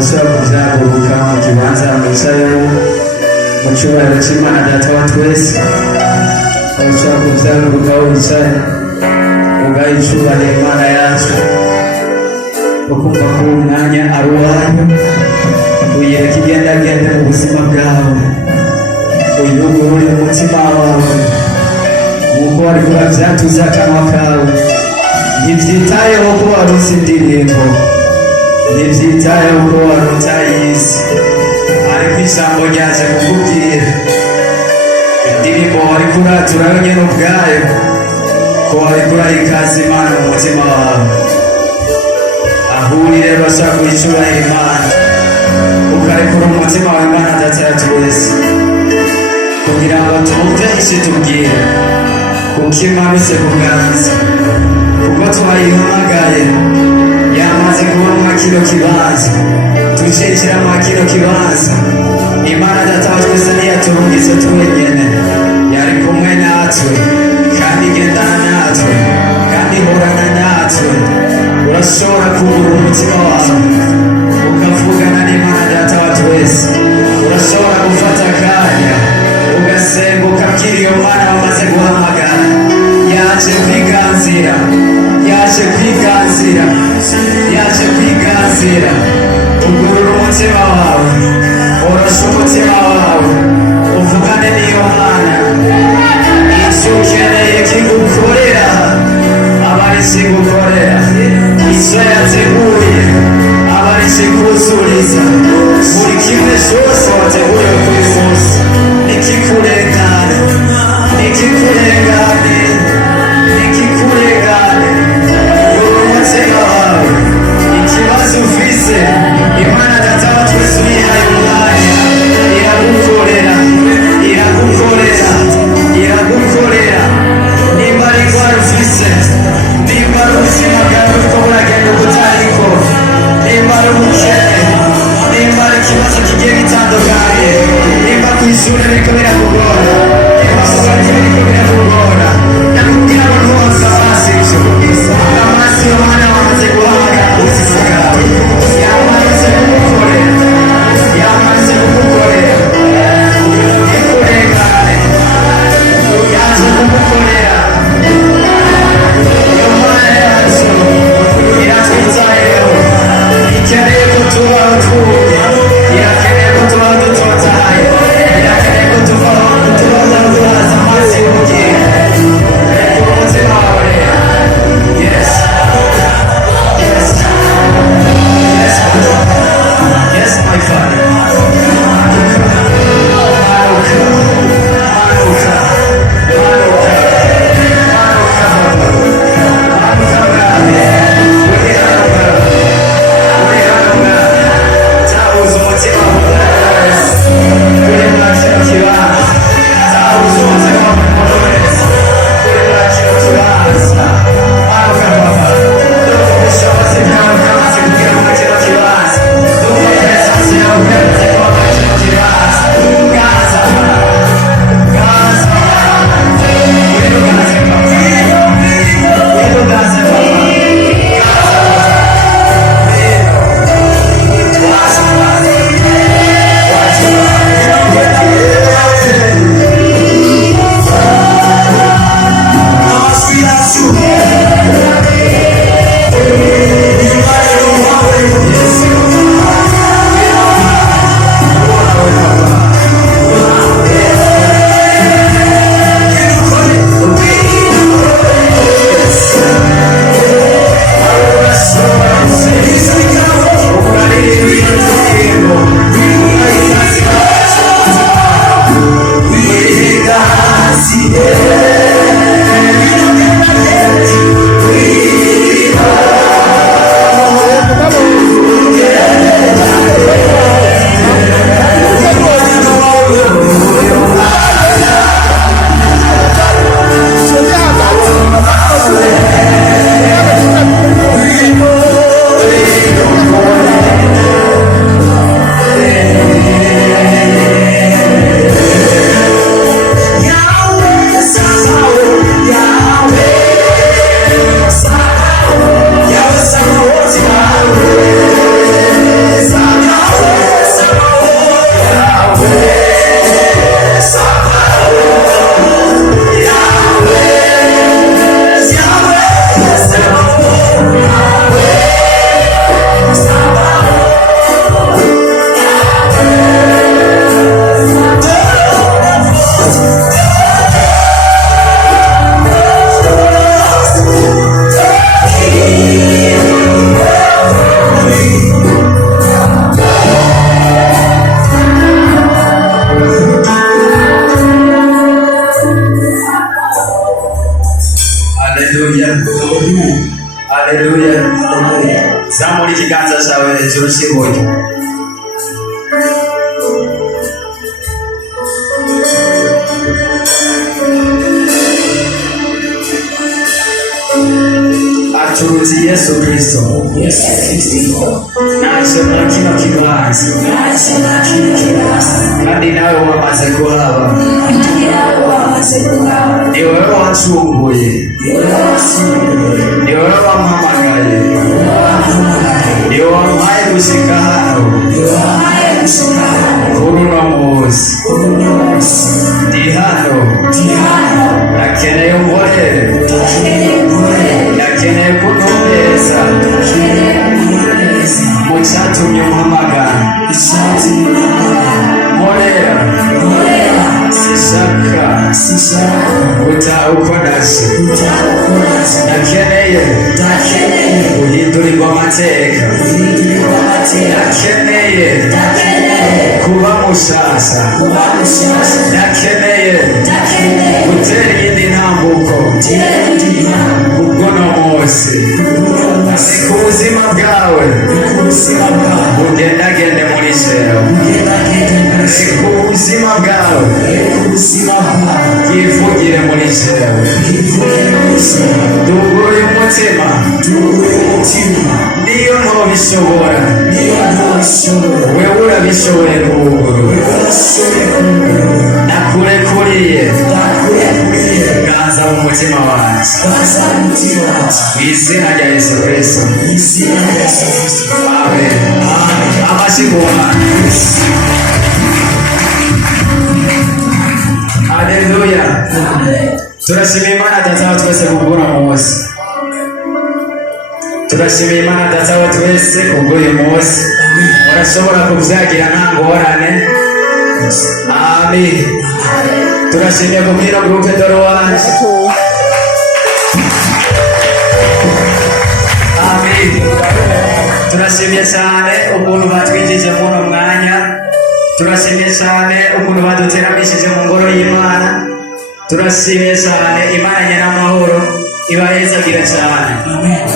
abashobora kuvyaguruka mu kibanza mwicayeho mu cubahiro c'Imana Data wa twese, abashobora kuvyaguruka aho wicaye ugaha icubahiro Imana yacu, ukumva ko uwo mwanya ari uwanyu, uyereka igendagende mu buzima bwawe, uyugurure umutima wawe nk'uko wariko uravyatuza akanwa kawe. Ntivyitayeho ko waronse indirimbo, ntivyitayeho ko waronse isi, ariko ijambo ryaje kukubwira indirimbo wariko uratura yo nyene ubwayo ko wariko urayikaza Imana mu mutima wawe. Aho uri rero urashaka guhishurira Imana, ukarekura umutima wawe Imana Data ya twese, kugira ngo twumve ico itubwira, kuko imanutse ku bwanza, kuko twayihamagaye yamaze kuba mwa kino kibanza, tucinjira mwa kino kibanza. Imana Data wa twese ntiyaturungitse twenyene, yari kumwe natwe kandi igendana natwe kandi ihorana natwe. Urashobora kugura umutima wawe ukavugana n'Imana Data wa twese, urashobora gufata akanya ugasenga ukabwira iyo Mana wamaze guhamagara. Yaje kwiganzira, yaje kwiganzira, yaje kwiganzira. Ugurura umutima wawe, orosha umutima wawe, uvugane n'iyo Mana. Icyo ukeneye kigukorera aba ari kigukorera, icyo yateguye aba ari kikuzuriza. Buri kimwe cyose wateguye kuri munsi nikikurengane, nikikurengane, nikikurengane. Ugurura umutima wawe, ikibazo ufise Imana Data wa twese uyihaye umwanya, iragukorera, iragukorera, iragukorera. Nimba ari indwara ufise, nimba ari ubuzima bwawe zamura ikiganza cyawe hejuru cy'iburyo. Aturutse Yesu Kristo naje muri kino kibanza kandi nawe wamaze kuhaba. Ni wowe wancunguye, ni wowe wampamagaye, ni wowe wampaye gushika hano kuri uno munsi. Ndi hano nakeneye umurere, nakeneye kunumeza mu cyatumye umpamagara. Murera sishaka gutaha uko nase, nakeneye guhindurirwa amateka, nakeneye kuba mushasha, nakeneye gutera iyindi ntambuko ubwo no munsi. Ku buzima bwawe ugendagende muri zero, ku buzima bwawe yivugire muri zero. Dugure umutima niyo ntobishobora, wewe urabishoboye ruguru. Nakurekuriye ganza mu mutima wacu mu izina rya Yesu Kristo. Amen. Amashyi ku Mana. Haleluya. Turashimira Imana Data wa twese kubw'uno munsi. Turashimira Imana Data wa twese kubw'uyu munsi. Urashobora kubyagira nta ngorane. Amen. Turashimira kubw'ino groupe d'Orange. Amen. Turashimye cyane ukuntu batwinjije muri uno mwanya. Turashimye cyane ukuntu baduteramishije mu ngoro y'Imana. Turashimye cyane Imana nyamahoro ibahezagira cyane. Amen.